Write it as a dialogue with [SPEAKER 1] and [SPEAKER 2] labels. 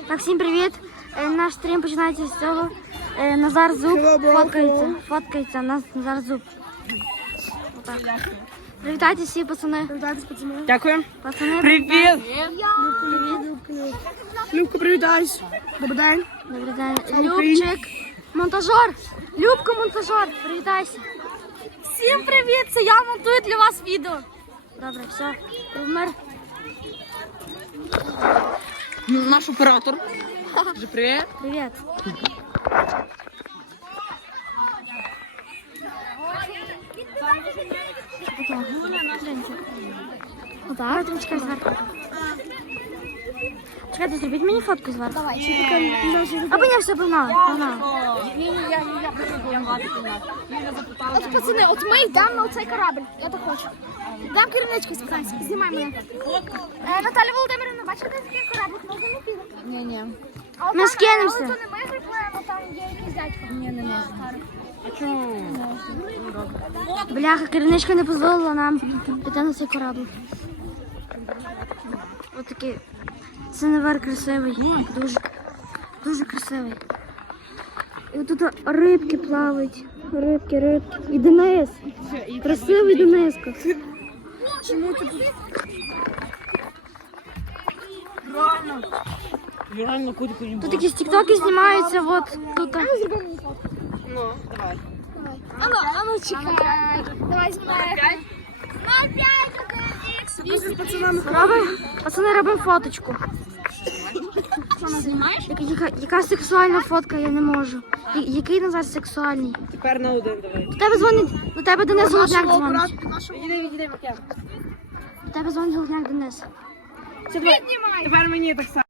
[SPEAKER 1] Так, всім привіт. Наш стрім починається з цього. Назар Зуб фоткається. Назар Зуб. Отак. Привітайте всі, пацани.
[SPEAKER 2] Привітайтесь, пацани.
[SPEAKER 3] Дякую.
[SPEAKER 1] Пацани,
[SPEAKER 3] Привіт.
[SPEAKER 2] Любка, привітайся. Добрий день.
[SPEAKER 1] Добрий день. Любчик. Монтажер. Любка, монтажер. Привітайся.
[SPEAKER 4] Всім привіт! Це я монтую для вас відео.
[SPEAKER 1] Добре, все. Вмер.
[SPEAKER 3] Наш оператор. Дуже привіт.
[SPEAKER 1] Привіт. Отак, чекай зверху. Чекайте, зробіть мені фотку зверху. Давай, або ні, все, погнали.
[SPEAKER 4] От пацани, от ми йдемо на цей корабль. Я так хочу. Дам керівнички спитайся. Знімай мене. Наталя Володимирівна, бачите, такий корабль? Можна не піде?
[SPEAKER 3] Ні.
[SPEAKER 1] Ми скинемося.
[SPEAKER 4] Але то не ми приплемо, там є якийсь дядько. Ні, не можна.
[SPEAKER 3] А чому?
[SPEAKER 1] Бляха, керівничка не дозволила нам піти на цей корабль. Ось такий. Це навер красивий. Дуже красивий. І тут рибки плавають. Рибки. І Денис. Красивий Дениска.
[SPEAKER 3] Реально куди не
[SPEAKER 1] Тут якісь тіктоки знімаються, от тут.
[SPEAKER 3] Ну, давай.
[SPEAKER 4] Ану, чекай. Давай знімай.
[SPEAKER 1] Пацани, робимо фоточку. Яка сексуальна фотка, я не можу. Який Назар сексуальний?
[SPEAKER 3] Тепер на один давай.
[SPEAKER 1] До тебе дзвонить, до тебе Денис Голодняк дзвонить.
[SPEAKER 3] Іди, Макем.
[SPEAKER 1] До тебе дзвонить Голодняк Денис.
[SPEAKER 3] Тепер мені так само.